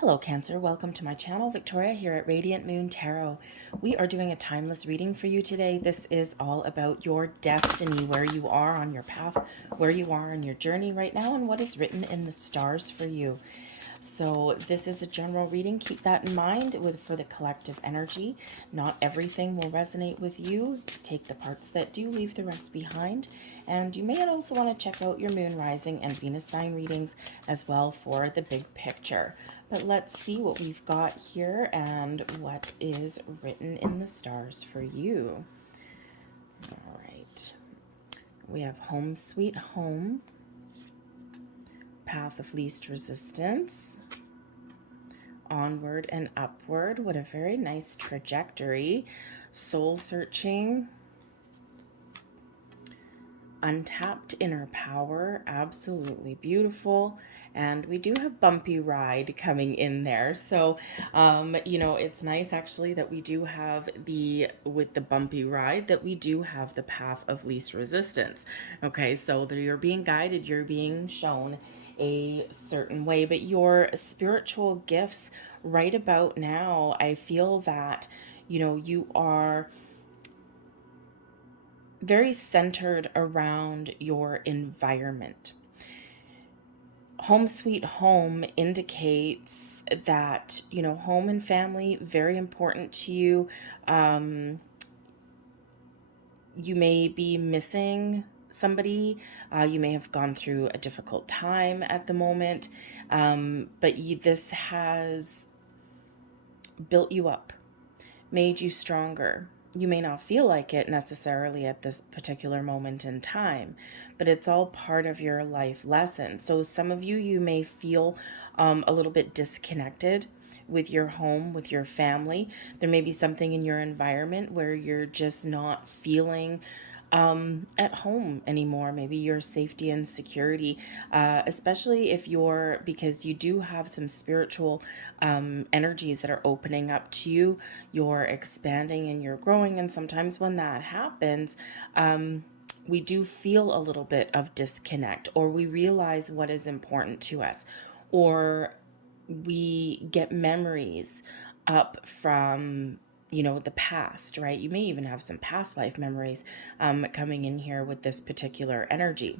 Hello Cancer, welcome to my channel. Victoria here at Radiant Moon Tarot. We are doing a timeless reading for you today. This is all about your destiny, where you are on your path, where you are on your journey right now, and what is written in the stars for you. So this is a general reading. Keep that in mind for the collective energy. Not everything will resonate with you. Take the parts that do, leave the rest behind. And you may also want to check out your moon rising and Venus sign readings as well for the big picture. But let's see what we've got here and what is written in the stars for you. All right. We have Home Sweet Home, Path of Least Resistance, Onward and Upward. What a very nice trajectory. Soul Searching, Untapped Inner Power, absolutely beautiful. And we do have Bumpy Ride coming in there. So, it's nice actually that we do have with the Bumpy Ride, that we do have the Path of Least Resistance. Okay, so you're being guided, you're being shown a certain way, but your spiritual gifts right about now, I feel that, you are very centered around your environment. Home Sweet Home indicates that, home and family, very important to you. You may be missing somebody. You may have gone through a difficult time at the moment, but this has built you up, made you stronger. You may not feel like it necessarily at this particular moment in time, but it's all part of your life lesson. So some of you may feel a little bit disconnected with your home, with your family. There may be something in your environment where you're just not feeling at home anymore. Maybe your safety and security, especially because you do have some spiritual energies that are opening up to you. You're expanding and you're growing, and sometimes when that happens, we do feel a little bit of disconnect, or we realize what is important to us, or we get memories up from the past, right? You may even have some past life memories coming in here with this particular energy.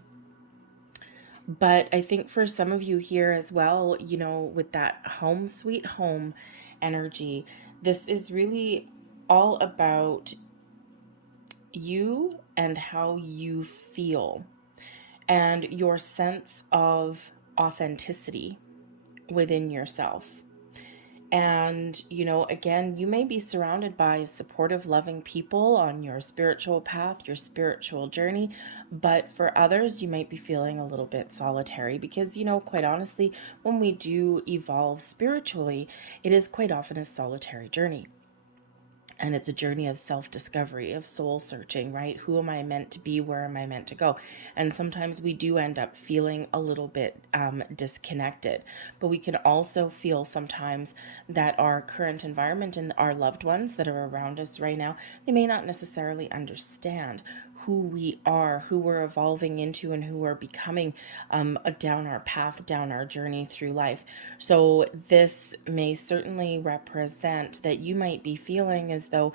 But I think for some of you here as well, with that Home Sweet Home energy, this is really all about you and how you feel and your sense of authenticity within yourself. And, again, you may be surrounded by supportive, loving people on your spiritual path, your spiritual journey. But for others, you might be feeling a little bit solitary because, quite honestly, when we do evolve spiritually, it is quite often a solitary journey. And it's a journey of self-discovery, of soul searching, right? Who am I meant to be? Where am I meant to go? And sometimes we do end up feeling a little bit disconnected. But we can also feel sometimes that our current environment and our loved ones that are around us right now, they may not necessarily understand who we are, who we're evolving into, and who we're becoming down our path, down our journey through life. So this may certainly represent that you might be feeling as though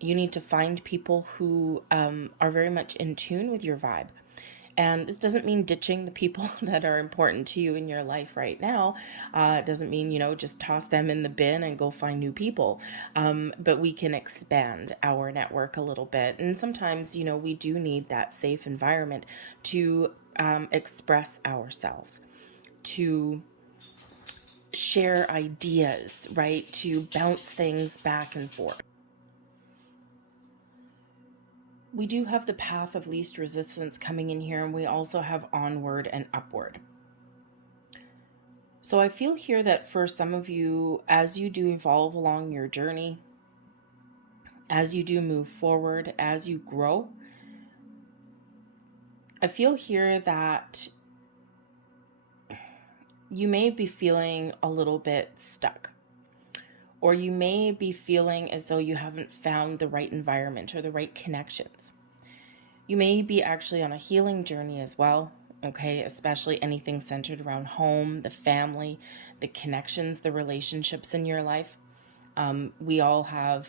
you need to find people who are very much in tune with your vibe. And this doesn't mean ditching the people that are important to you in your life right now. It doesn't mean, just toss them in the bin and go find new people. But we can expand our network a little bit. And sometimes, we do need that safe environment to express ourselves, to share ideas, right? To bounce things back and forth. We do have the Path of Least Resistance coming in here, and we also have Onward and Upward. So I feel here that for some of you, as you do evolve along your journey, as you do move forward, as you grow, I feel here that you may be feeling a little bit stuck, or you may be feeling as though you haven't found the right environment or the right connections. You may be actually on a healing journey as well, okay? Especially anything centered around home, the family, the connections, the relationships in your life. We all have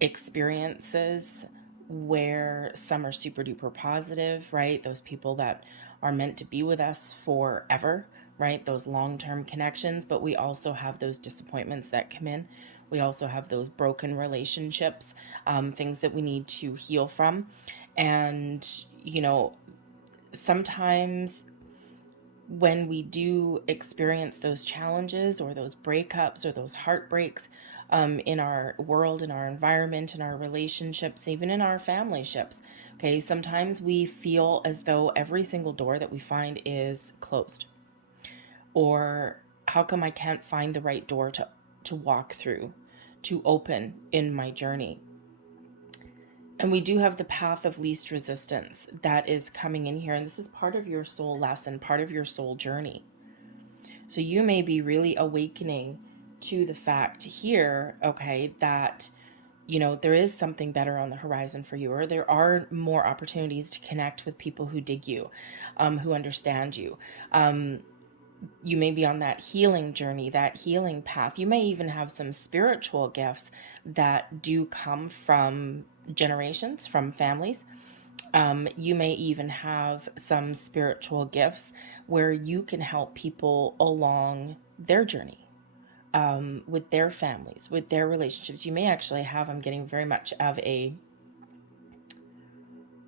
experiences where some are super duper positive, right? Those people that are meant to be with us forever, right? Those long-term connections, but we also have those disappointments that come in. We also have those broken relationships, things that we need to heal from. And, you know, sometimes when we do experience those challenges or those breakups or those heartbreaks in our world, in our environment, in our relationships, even in our family ships, okay, sometimes we feel as though every single door that we find is closed. Or how come I can't find the right door to walk through, to open in my journey? And we do have the path of least resistance that is coming in here. And this is part of your soul lesson, part of your soul journey. So you may be really awakening to the fact here, okay, that, you know, there is something better on the horizon for you, or there are more opportunities to connect with people who dig you, who understand you. You may be on that healing journey, that healing path. You may even have some spiritual gifts that do come from generations, from families. You may even have some spiritual gifts where you can help people along their journey, with their families, with their relationships. You may actually have, I'm getting very much of a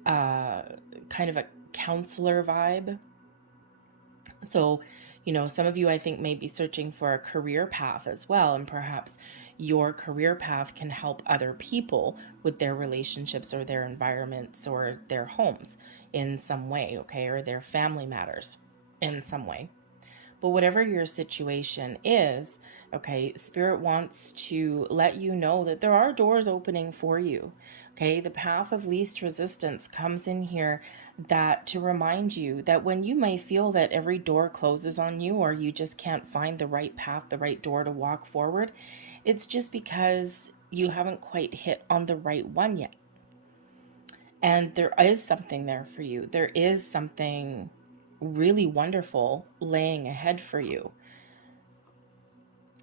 kind of a counselor vibe. So, you know, some of you, I think, may be searching for a career path as well, and perhaps your career path can help other people with their relationships or their environments or their homes in some way, okay, or their family matters in some way. But whatever your situation is, okay, Spirit wants to let you know that there are doors opening for you. Okay, the path of least resistance comes in here that to remind you that when you may feel that every door closes on you or you just can't find the right path, the right door to walk forward, it's just because you haven't quite hit on the right one yet. And there is something there for you. There is something really wonderful laying ahead for you.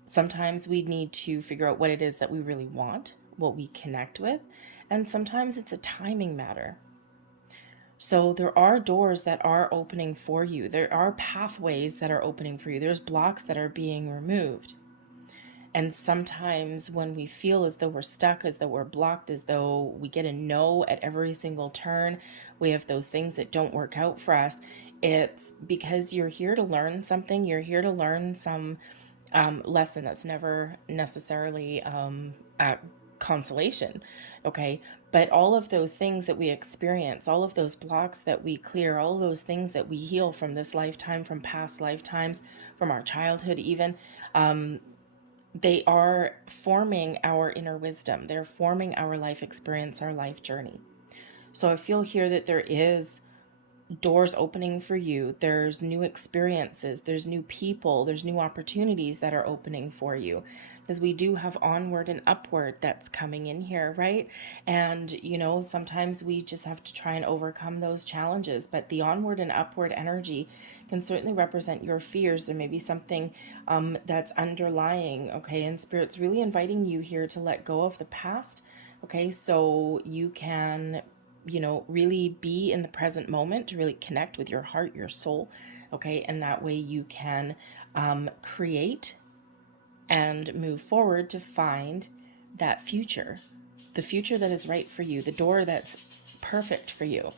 Sometimes we need to figure out what it is that we really want, what we connect with, and sometimes it's a timing matter. So there are doors that are opening for you. There are pathways that are opening for you. There's blocks that are being removed. And sometimes when we feel as though we're stuck, as though we're blocked, as though we get a no at every single turn, we have those things that don't work out for us, it's because you're here to learn something. You're here to learn some lesson that's never necessarily a consolation, okay? But all of those things that we experience, all of those blocks that we clear, all those things that we heal from this lifetime, from past lifetimes, from our childhood even, they are forming our inner wisdom. They're forming our life experience, our life journey. So I feel here that there is doors opening for you. There's new experiences, there's new people, there's new opportunities that are opening for you. Because we do have onward and upward that's coming in here, right? And, you know, sometimes we just have to try and overcome those challenges. But the onward and upward energy can certainly represent your fears. There may be something that's underlying, okay? And Spirit's really inviting you here to let go of the past, okay? So you can, you know, really be in the present moment, to really connect with your heart, your soul, okay? And that way you can create and move forward to find that future, the future that is right for you, the door that's perfect for you,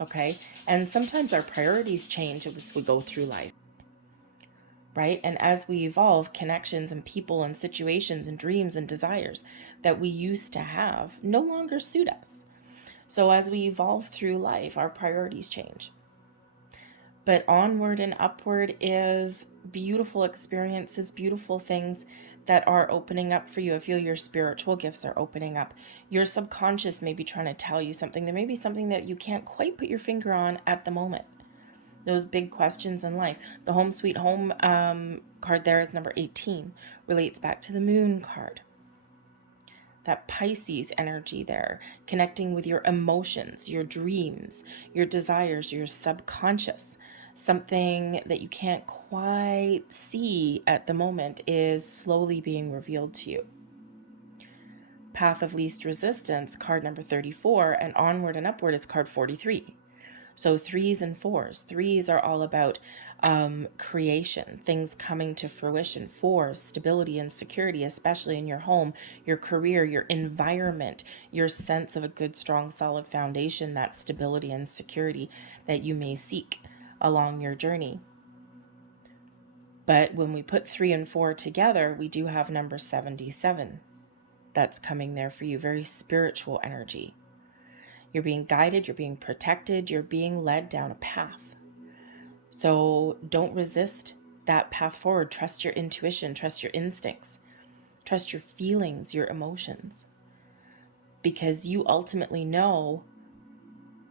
okay? And sometimes our priorities change as we go through life, right? And as we evolve, connections and people and situations and dreams and desires that we used to have no longer suit us. So as we evolve through life, our priorities change. But onward and upward is beautiful experiences, beautiful things that are opening up for you. I feel your spiritual gifts are opening up. Your subconscious may be trying to tell you something. There may be something that you can't quite put your finger on at the moment. Those big questions in life. The Home Sweet Home card there is number 18, relates back to the Moon card. That Pisces energy there, connecting with your emotions, your dreams, your desires, your subconscious. Something that you can't quite see at the moment is slowly being revealed to you. Path of least resistance, card number 34, and onward and upward is card 43. So threes and fours. Threes are all about creation, things coming to fruition. Fours, stability and security, especially in your home, your career, your environment, your sense of a good, strong, solid foundation, that stability and security that you may seek along your journey. But when we put 3 and 4 together, we do have number 77 that's coming there for you. Very spiritual energy. You're being guided, you're being protected, you're being led down a path. So don't resist that path forward. Trust your intuition, trust your instincts, trust your feelings, your emotions, because you ultimately know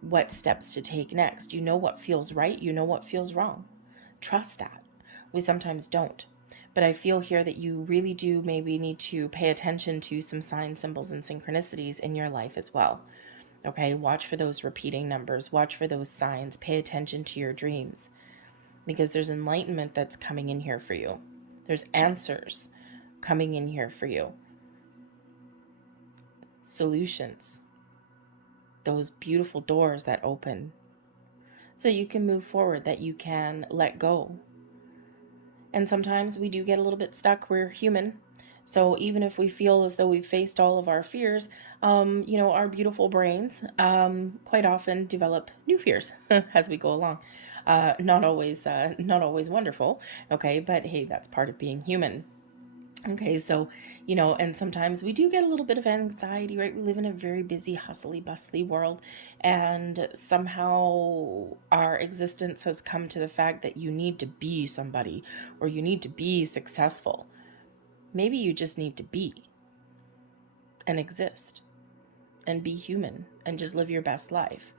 what steps to take next. You know what feels right, you know what feels wrong. Trust that. We sometimes don't. But I feel here that you really do maybe need to pay attention to some signs, symbols, and synchronicities in your life as well. Okay, watch for those repeating numbers, watch for those signs, pay attention to your dreams, because there's enlightenment that's coming in here for you. There's answers coming in here for you. Solutions. Those beautiful doors that open so you can move forward, that you can let go. And sometimes we do get a little bit stuck. We're human. So even if we feel as though we've faced all of our fears, our beautiful brains quite often develop new fears as we go along. Not always wonderful. Okay, but hey, that's part of being human. Okay, so, and sometimes we do get a little bit of anxiety, right? We live in a very busy, hustly, bustly world, and somehow our existence has come to the fact that you need to be somebody or you need to be successful. Maybe you just need to be and exist and be human and just live your best life,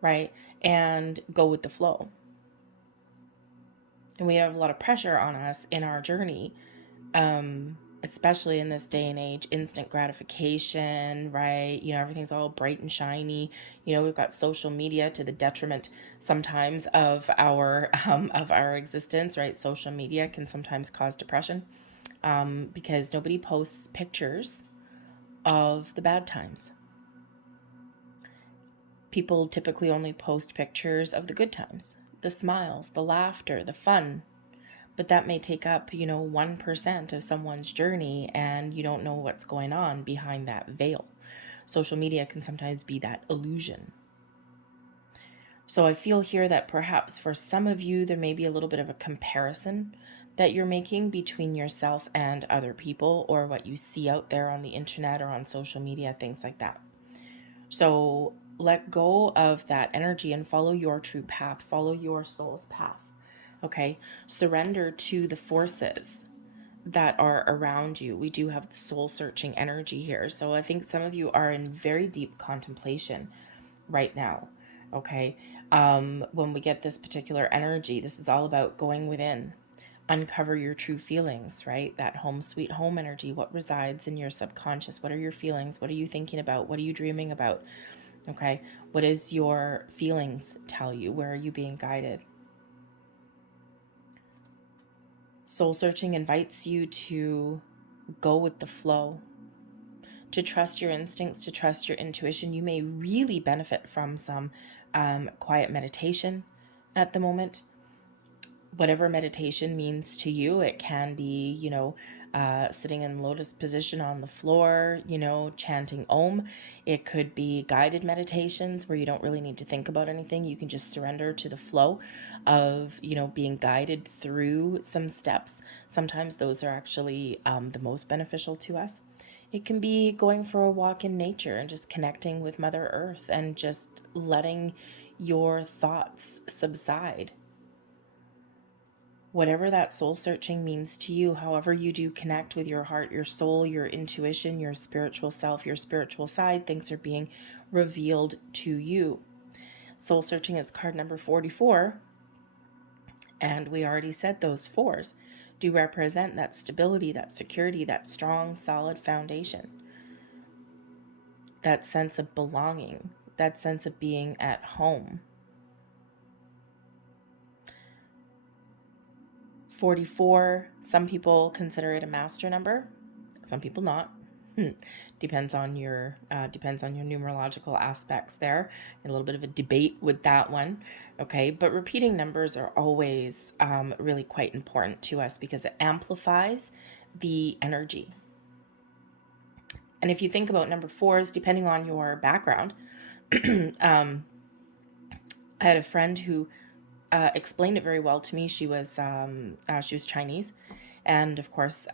right? And go with the flow. And we have a lot of pressure on us in our journey, especially in this day and age, instant gratification, right? Everything's all bright and shiny. We've got social media to the detriment sometimes of our existence, right? Social media can sometimes cause depression because nobody posts pictures of the bad times. People typically only post pictures of the good times, the smiles, the laughter, the fun. But that may take up, 1% of someone's journey, and you don't know what's going on behind that veil. Social media can sometimes be that illusion. So I feel here that perhaps for some of you, there may be a little bit of a comparison that you're making between yourself and other people, or what you see out there on the internet or on social media, things like that. So let go of that energy and follow your true path, follow your soul's path. Okay, surrender to the forces that are around you. We do have soul searching energy here. So I think some of you are in very deep contemplation right now. Okay, when we get this particular energy, this is all about going within, uncover your true feelings, right? That home sweet home energy. What resides in your subconscious? What are your feelings? What are you thinking about? What are you dreaming about? Okay, what is your feelings tell you? Where are you being guided? Soul searching invites you to go with the flow, to trust your instincts, to trust your intuition. You may really benefit from some quiet meditation at the moment. Whatever meditation means to you, it can be, sitting in lotus position on the floor, chanting Om. It could be guided meditations where you don't really need to think about anything. You can just surrender to the flow of, being guided through some steps. Sometimes those are actually the most beneficial to us. It can be going for a walk in nature and just connecting with Mother Earth and just letting your thoughts subside. Whatever that soul searching means to you, however you do connect with your heart, your soul, your intuition, your spiritual self, your spiritual side, things are being revealed to you. Soul searching is card number 44. And we already said those fours do represent that stability, that security, that strong, solid foundation, that sense of belonging, that sense of being at home. 44, some people consider it a master number, some people not. Depends on your numerological aspects there. A little bit of a debate with that one. Okay, but repeating numbers are always really quite important to us because it amplifies the energy. And if you think about number fours, depending on your background, I had a friend who explained it very well to me. She was Chinese, and of course,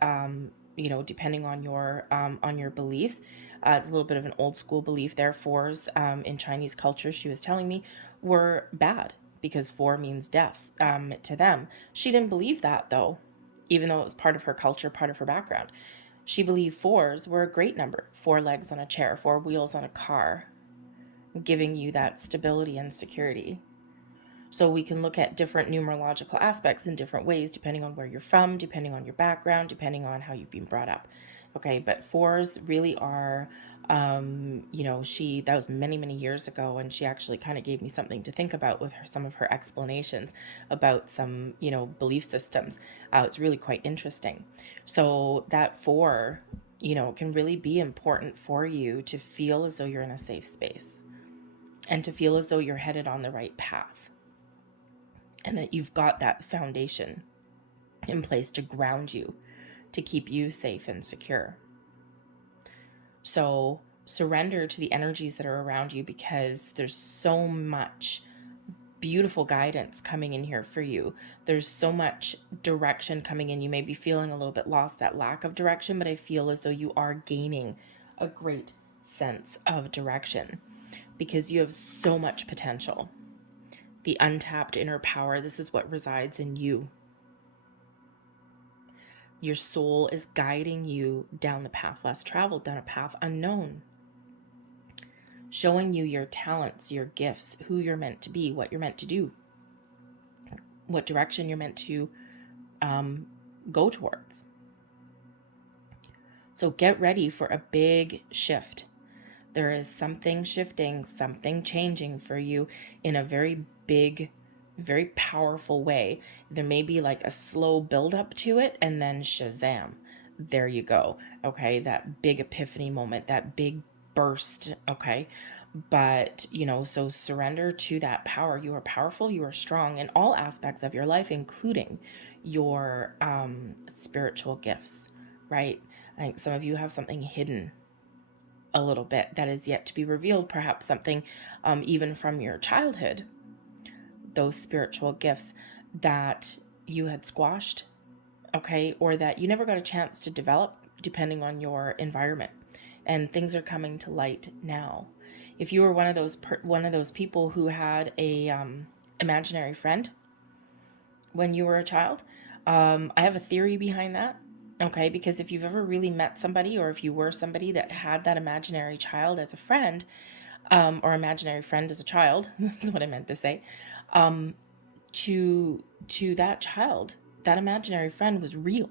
depending on your beliefs, it's a little bit of an old school belief there. Fours in Chinese culture, she was telling me, were bad because four means death to them. She didn't believe that though, even though it was part of her culture, part of her background. She believed fours were a great number. 4 legs on a chair, 4 wheels on a car, giving you that stability and security. So we can look at different numerological aspects in different ways, depending on where you're from, depending on your background, depending on how you've been brought up. Okay, but fours really are, that was many, many years ago, and she actually kind of gave me something to think about with some of her explanations about some, belief systems. It's really quite interesting. So that 4, can really be important for you to feel as though you're in a safe space and to feel as though you're headed on the right path, and that you've got that foundation in place to ground you, to keep you safe and secure. So surrender to the energies that are around you, because there's so much beautiful guidance coming in here for you. There's so much direction coming in. You may be feeling a little bit lost, that lack of direction, but I feel as though you are gaining a great sense of direction because you have so much potential. The untapped inner power, this is what resides in you. Your soul is guiding you down the path less traveled, down a path unknown, showing you your talents, your gifts, who you're meant to be, what you're meant to do, what direction you're meant to go towards. So get ready for a big shift. There is something shifting, something changing for you in a very big, very powerful way. There may be like a slow build up to it, and then shazam, there you go. Okay, that big epiphany moment, that big burst. Okay, but so surrender to that power. You are powerful, you are strong in all aspects of your life, including your spiritual gifts, right? I think some of you have something hidden a little bit that is yet to be revealed, perhaps something even from your childhood, those spiritual gifts that you had squashed, okay, or that you never got a chance to develop depending on your environment, and things are coming to light now. If you were one of those people who had a imaginary friend when you were a child, I have a theory behind that. Okay, because if you've ever really met somebody, or if you were somebody that had that imaginary child as a friend, or imaginary friend as a child, this is what I meant to say, to that child, that imaginary friend was real.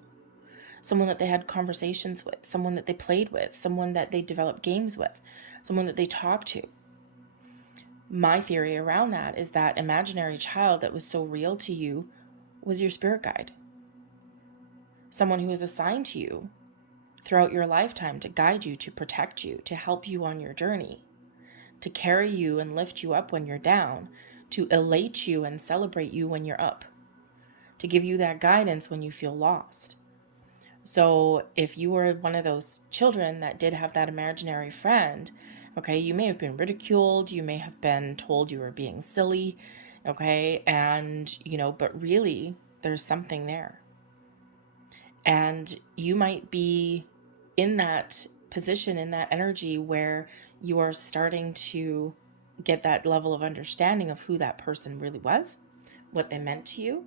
Someone that they had conversations with, someone that they played with, someone that they developed games with, someone that they talked to. My theory around that is that imaginary child that was so real to you was your spirit guide. Someone who was assigned to you throughout your lifetime to guide you, to protect you, to help you on your journey, to carry you and lift you up when you're down, to elate you and celebrate you when you're up, to give you that guidance when you feel lost. So if you were one of those children that did have that imaginary friend, okay, you may have been ridiculed, you may have been told you were being silly, okay, and but really there's something there. And you might be in that position, in that energy where you are starting to get that level of understanding of who that person really was, what they meant to you.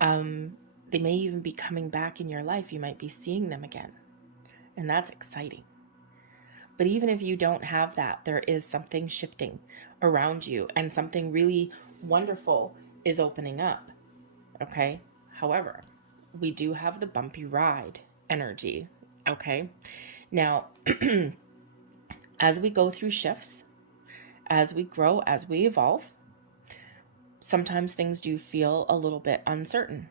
They may even be coming back in your life. You might be seeing them again. And that's exciting. But even if you don't have that, there is something shifting around you, and something really wonderful is opening up. Okay? However, we do have the bumpy ride energy. Okay? Now, as we go through shifts, as we grow, as we evolve, sometimes things do feel a little bit uncertain.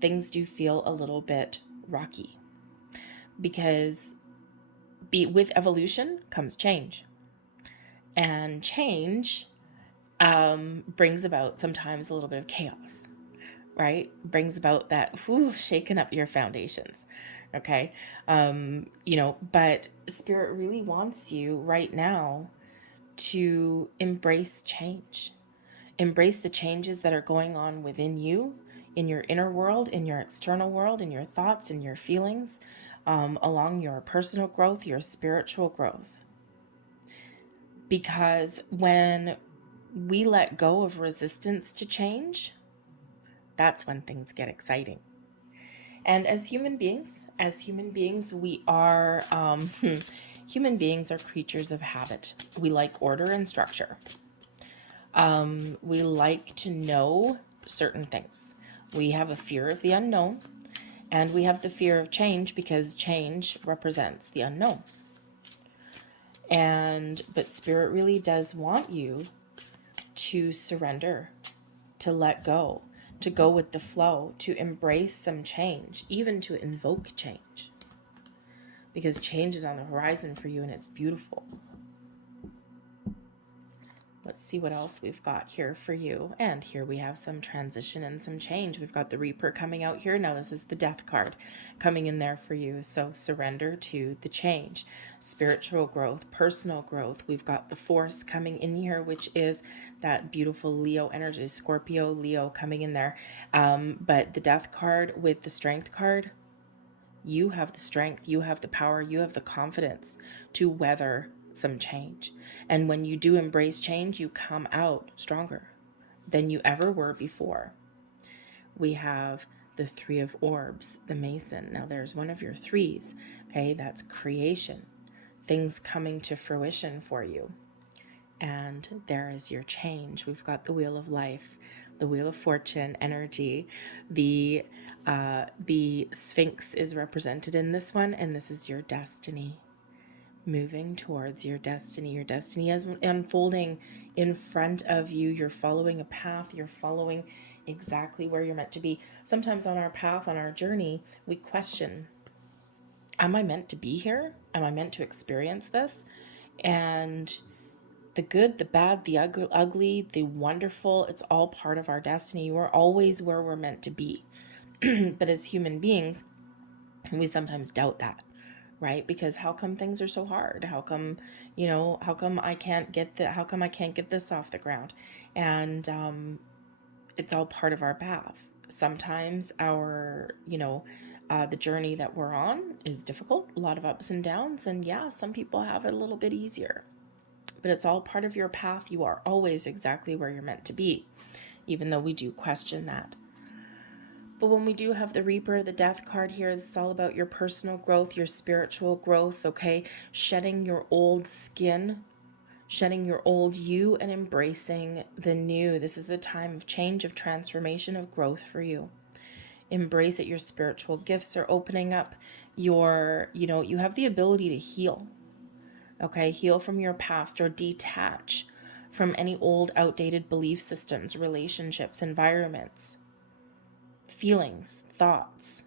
things do feel a little bit rocky, because with evolution comes change. And change brings about sometimes a little bit of chaos, right? Brings about that shaking up your foundations. Okay. But Spirit really wants you right now to embrace change. Embrace the changes that are going on within you, in your inner world, in your external world, in your thoughts, in your feelings, along your personal growth, your spiritual growth. Because when we let go of resistance to change, that's when things get exciting. And as human beings, we are, human beings are creatures of habit. We like order and structure. We like to know certain things. We have a fear of the unknown, and we have the fear of change because change represents the unknown. But Spirit really does want you to surrender, to let go, to go with the flow, to embrace some change, even to invoke change. Because change is on the horizon for you and it's beautiful. Let's see what else we've got here for you. And here we have some transition and some change. We've got the Reaper coming out here. Now this is the Death card coming in there for you. So surrender to the change, spiritual growth, personal growth. We've got the Force coming in here, which is that beautiful Leo energy, Scorpio, Leo coming in there. But the Death card with the Strength card, you have the strength, you have the power, you have the confidence to weather some change. And when you do embrace change, you come out stronger than you ever were before. We have the Three of Orbs, the Mason. Now there's one of your threes, okay? That's creation, things coming to fruition for you. And there is your change. We've got the Wheel of Life, the Wheel of Fortune energy. The Sphinx is represented in this one, and this is your destiny. Moving towards your destiny. Your destiny is unfolding in front of you. You're following a path. You're following exactly where you're meant to be. Sometimes on our path, on our journey, we question, am I meant to be here? Am I meant to experience this? And the good, the bad, the ugly, the wonderful, it's all part of our destiny. We're always where we're meant to be. But as human beings, we sometimes doubt that. Right? Because how come things are so hard? How come I can't get this off the ground? And it's all part of our path. Sometimes the journey that we're on is difficult, a lot of ups and downs. And yeah, some people have it a little bit easier, but it's all part of your path. You are always exactly where you're meant to be, even though we do question that. But when we do have the Reaper, the Death card here, this is all about your personal growth, your spiritual growth, okay? Shedding your old skin, shedding your old you, and embracing the new. This is a time of change, of transformation, of growth for you. Embrace it. Your spiritual gifts are opening up. You have the ability to heal, okay? Heal from your past or detach from any old, outdated belief systems, relationships, environments, feelings, thoughts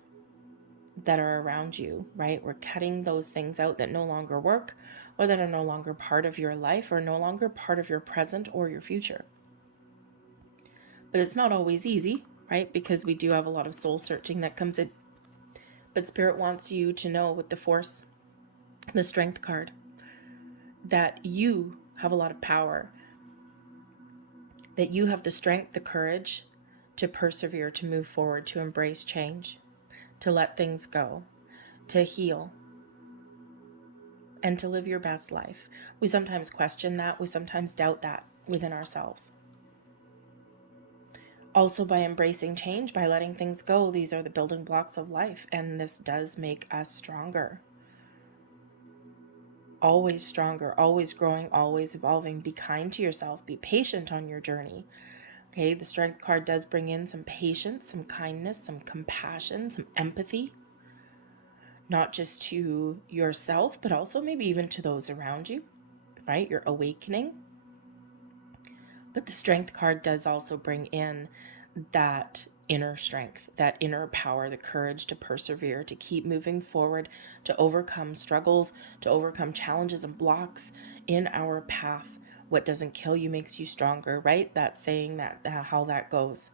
that are around you, right? We're cutting those things out that no longer work, or that are no longer part of your life, or no longer part of your present or your future. But it's not always easy, right? Because we do have a lot of soul searching that comes in. But Spirit wants you to know with the Force, the Strength card, that you have a lot of power, that you have the strength, the courage to persevere, to move forward, to embrace change, to let things go, to heal, and to live your best life. We sometimes question that. We sometimes doubt that within ourselves. Also, by embracing change, by letting things go, these are the building blocks of life, and this does make us stronger. Always stronger, always growing, always evolving. Be kind to yourself. Be patient on your journey. Okay, the Strength card does bring in some patience, some kindness, some compassion, some empathy. Not just to yourself, but also maybe even to those around you, right? You're awakening. But the Strength card does also bring in that inner strength, that inner power, the courage to persevere, to keep moving forward, to overcome struggles, to overcome challenges and blocks in our path. What doesn't kill you makes you stronger, right? That saying, that how that goes.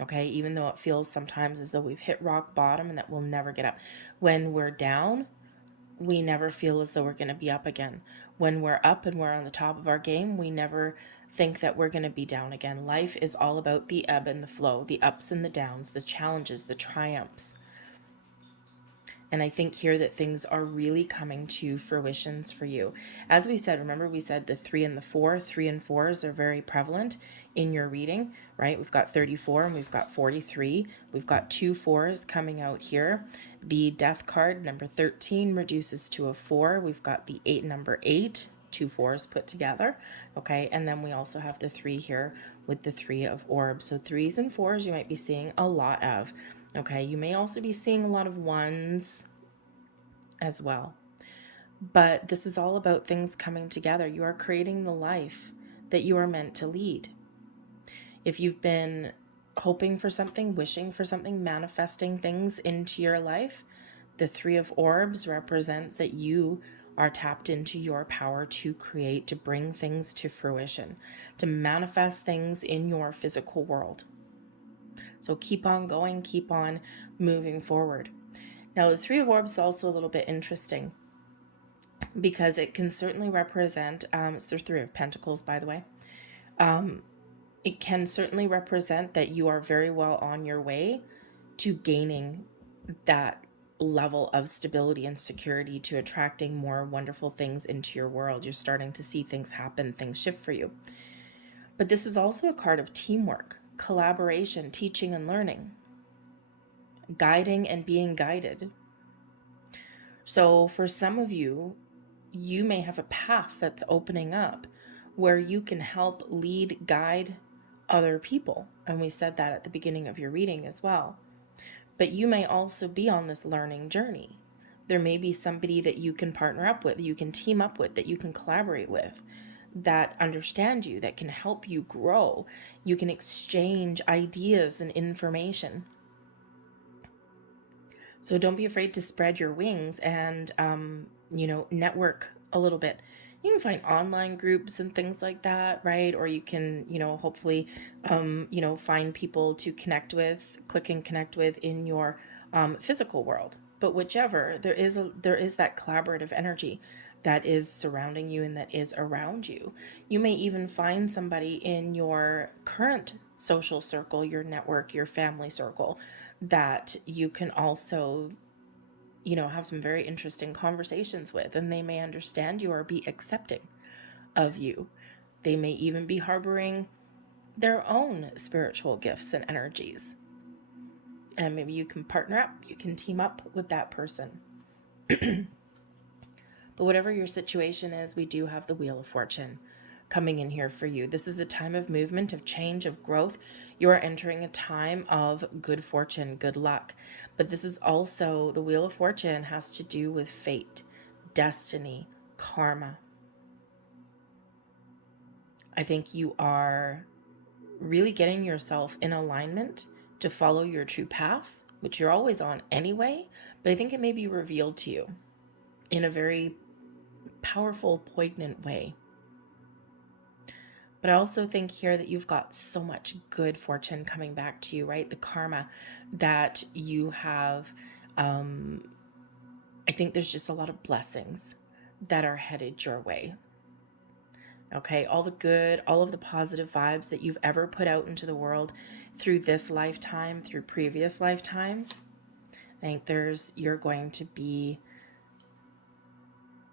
Okay, even though it feels sometimes as though we've hit rock bottom and that we'll never get up. When we're down, we never feel as though we're going to be up again. When we're up and we're on the top of our game, we never think that we're going to be down again. Life is all about the ebb and the flow, the ups and the downs, the challenges, the triumphs. And I think here that things are really coming to fruitions for you. As we said, remember we said the 3 and the 4, 3 and 4s are very prevalent in your reading, right? We've got 34 and we've got 43. We've got 2 4s coming out here. The death card, number 13, reduces to a 4. We've got the 8, number 8, 2 4s put together. Okay, and then we also have the 3 here with the 3 of orbs. So 3s and 4s you might be seeing a lot of. Okay, you may also be seeing a lot of 1s as well. But this is all about things coming together. You are creating the life that you are meant to lead. If you've been hoping for something, wishing for something, manifesting things into your life, the 3 of orbs represents that you are tapped into your power to create, to bring things to fruition, to manifest things in your physical world. So keep on going, keep on moving forward. Now, the 3 of orbs is also a little bit interesting because it can certainly represent, it's the 3 of pentacles, by the way. It can certainly represent that you are very well on your way to gaining that level of stability and security, to attracting more wonderful things into your world. You're starting to see things happen, things shift for you. But this is also a card of teamwork, collaboration, teaching and learning, guiding and being guided. So for some of you, you may have a path that's opening up where you can help lead, guide other people. And we said that at the beginning of your reading as well. But you may also be on this learning journey. There may be somebody that you can partner up with, you can team up with, that you can collaborate with, that understand you, that can help you grow. You can exchange ideas and information. So don't be afraid to spread your wings and, network a little bit. You can find online groups and things like that, right? Or you can, hopefully, find people to connect with, click and connect with in your physical world. But whichever, there is that collaborative energy that is surrounding you and that is around you. You may even find somebody in your current social circle, your network, your family circle, that you can also, have some very interesting conversations with, and they may understand you or be accepting of you. They may even be harboring their own spiritual gifts and energies. And maybe you can partner up, you can team up with that person. But whatever your situation is, we do have the Wheel of Fortune coming in here for you. This is a time of movement, of change, of growth. You are entering a time of good fortune, good luck. But this is also, the Wheel of Fortune has to do with fate, destiny, karma. I think you are really getting yourself in alignment to follow your true path, which you're always on anyway, but I think it may be revealed to you in a very powerful, poignant way. But I also think here that you've got so much good fortune coming back to you, right? The karma that you have. I think there's just a lot of blessings that are headed your way. Okay, all the good, all of the positive vibes that you've ever put out into the world through this lifetime, through previous lifetimes. I think there's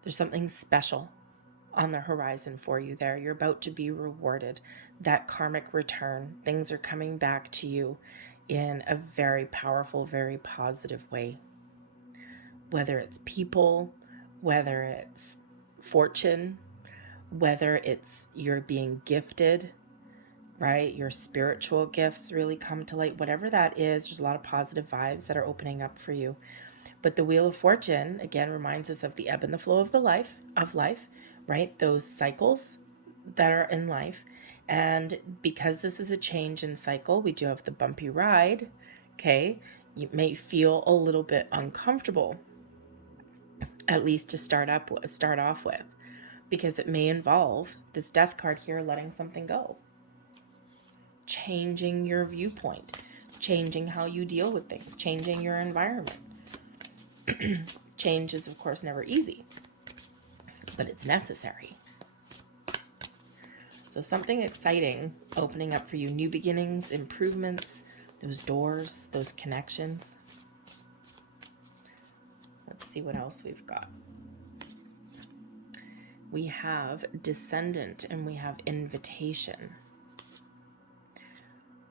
something special on the horizon for you there. You're about to be rewarded. That karmic return, things are coming back to you in a very powerful, very positive way. Whether it's people, whether it's fortune, whether it's you're being gifted, right? Your spiritual gifts really come to light. Whatever that is, there's a lot of positive vibes that are opening up for you. But the Wheel of Fortune, again, reminds us of the ebb and the flow of life, right? Those cycles that are in life. And because this is a change in cycle, we do have the bumpy ride. Okay. You may feel a little bit uncomfortable, at least to start off with, because it may involve this death card here, letting something go, changing your viewpoint, changing how you deal with things, changing your environment. Change is, of course, never easy, but it's necessary. So something exciting opening up for you, new beginnings, improvements, those doors, those connections. Let's see what else we've got. We have descendant and we have invitation.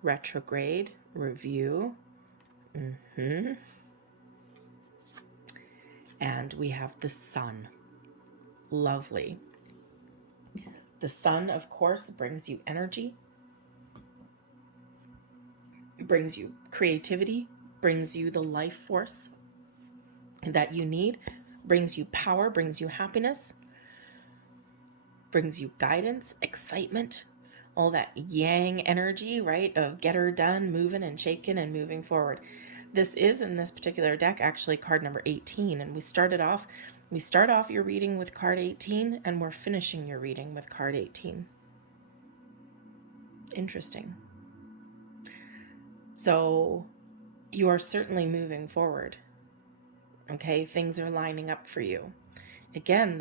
Retrograde, review. And we have the sun. Lovely. The sun, of course, brings you energy, brings you creativity, brings you the life force that you need, brings you power, brings you happiness, brings you guidance, excitement, all that yang energy, right, of get her done, moving and shaking and moving forward. This is, in this particular deck, actually card number 18, and we start off your reading with card 18, and we're finishing your reading with card 18. Interesting. So you are certainly moving forward. Okay, things are lining up for you. Again,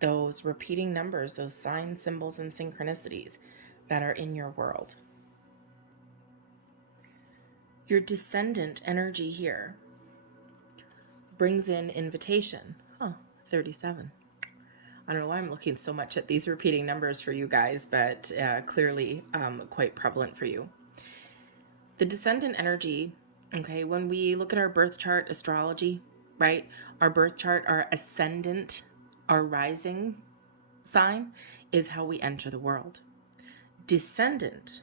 those repeating numbers, those signs, symbols, and synchronicities that are in your world. Your descendant energy here brings in invitation. 37. I don't know why I'm looking so much at these repeating numbers for you guys, but clearly quite prevalent for you. The descendant energy, okay, when we look at our birth chart, astrology, right? Our birth chart, our ascendant, our rising sign is how we enter the world. Descendant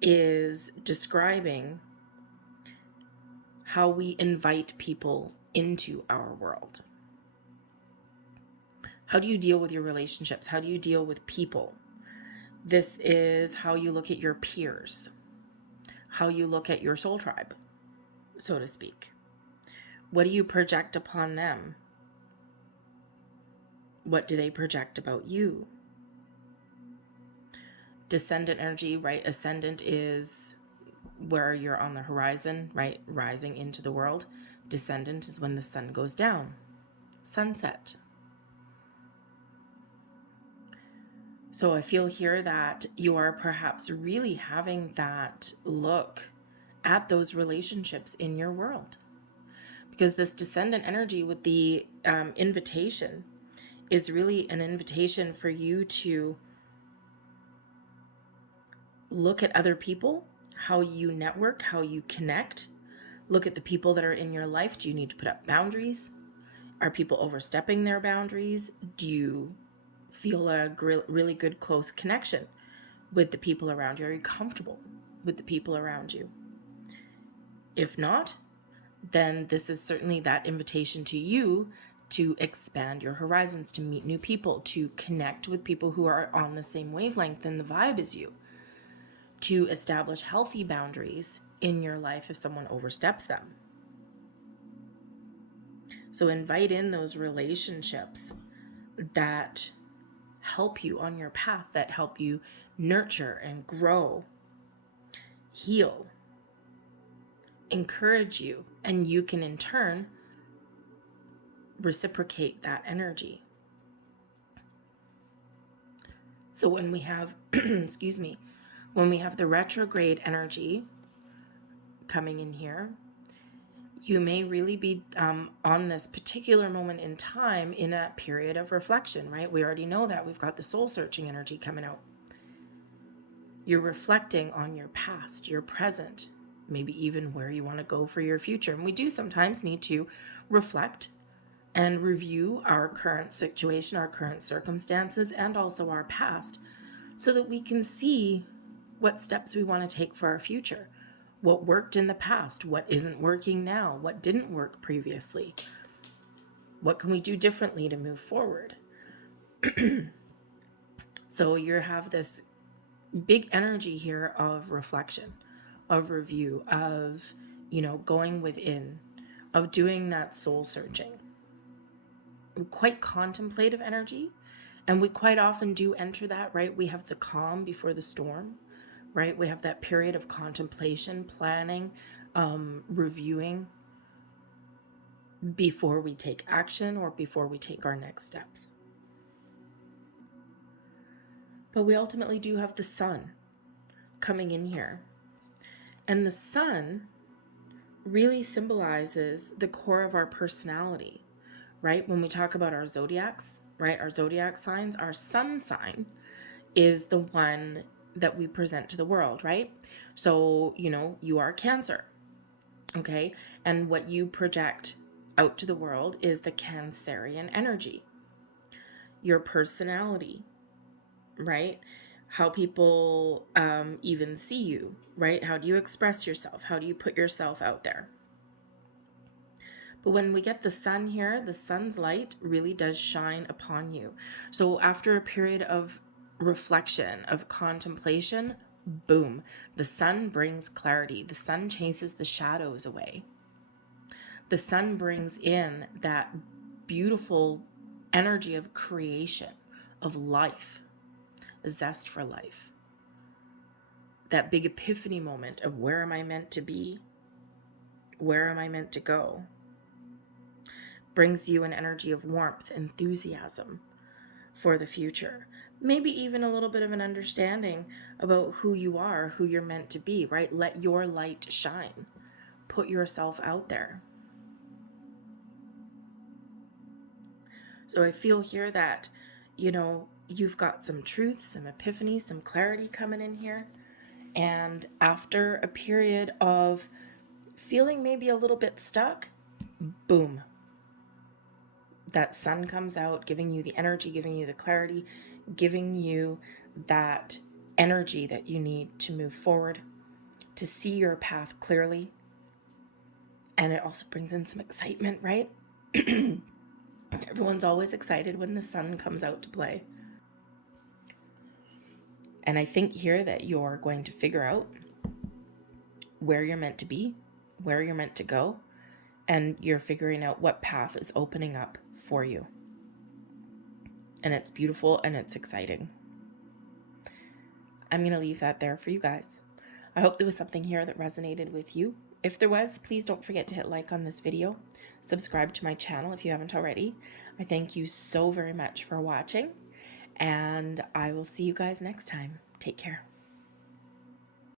is describing how we invite people into our world. How do you deal with your relationships? How do you deal with people? This is how you look at your peers, how you look at your soul tribe, so to speak. What do you project upon them? What do they project about you? Descendant energy, right? Ascendant is where you're on the horizon, right? Rising into the world. Descendant is when the sun goes down. Sunset. So I feel here that you are perhaps really having that look at those relationships in your world. Because this descendant energy with the invitation is really an invitation for you to look at other people, how you network, how you connect. Look at the people that are in your life. Do you need to put up boundaries? Are people overstepping their boundaries? Do you feel a really good close connection with the people around you? Are you comfortable with the people around you? If not, then this is certainly that invitation to you to expand your horizons, to meet new people, to connect with people who are on the same wavelength and the vibe as you, to establish healthy boundaries in your life if someone oversteps them. So invite in those relationships that help you on your path, that help you nurture and grow, heal, encourage you, and you can in turn reciprocate that energy. So when we have, when we have the retrograde energy coming in here, you may really be on this particular moment in time in a period of reflection, right? We already know that we've got the soul searching energy coming out. You're reflecting on your past, your present, maybe even where you want to go for your future. And we do sometimes need to reflect and review our current situation, our current circumstances, and also our past, so that we can see what steps we want to take for our future. What worked in the past, what isn't working now, what didn't work previously. What can we do differently to move forward? So you have this big energy here of reflection, of review, of, going within, of doing that soul searching. Quite contemplative energy. And we quite often do enter that, right? We have the calm before the storm, right? We have that period of contemplation, planning, reviewing before we take action or before we take our next steps. But we ultimately do have the sun coming in here. And the sun really symbolizes the core of our personality, right? When we talk about our zodiacs, right? Our zodiac signs, our sun sign is the one that we present to the world, right? So, you are Cancer, okay? And what you project out to the world is the Cancerian energy. Your personality, right? How people even see you, right? How do you express yourself? How do you put yourself out there? But when we get the sun here, the sun's light really does shine upon you. So after a period of reflection, of contemplation, boom, the sun brings clarity. The sun chases the shadows away. The sun brings in that beautiful energy of creation, of life, a zest for life. That big epiphany moment of where am I meant to be? Where am I meant to go? Brings you an energy of warmth, enthusiasm for the future. Maybe even a little bit of an understanding about who you are, who you're meant to be, right? Let your light shine. Put yourself out there. So I feel here that, you've got some truth, some epiphany, some clarity coming in here. And after a period of feeling maybe a little bit stuck, boom, that sun comes out, giving you the energy, giving you the clarity, giving you that energy that you need to move forward, to see your path clearly. And it also brings in some excitement, right? Everyone's always excited when the sun comes out to play. And I think here that you're going to figure out where you're meant to be, where you're meant to go, and you're figuring out what path is opening up for you. And it's beautiful and it's exciting. I'm going to leave that there for you guys. I hope there was something here that resonated with you. If there was, please don't forget to hit like on this video. Subscribe to my channel if you haven't already. I thank you so very much for watching, and I will see you guys next time. Take care.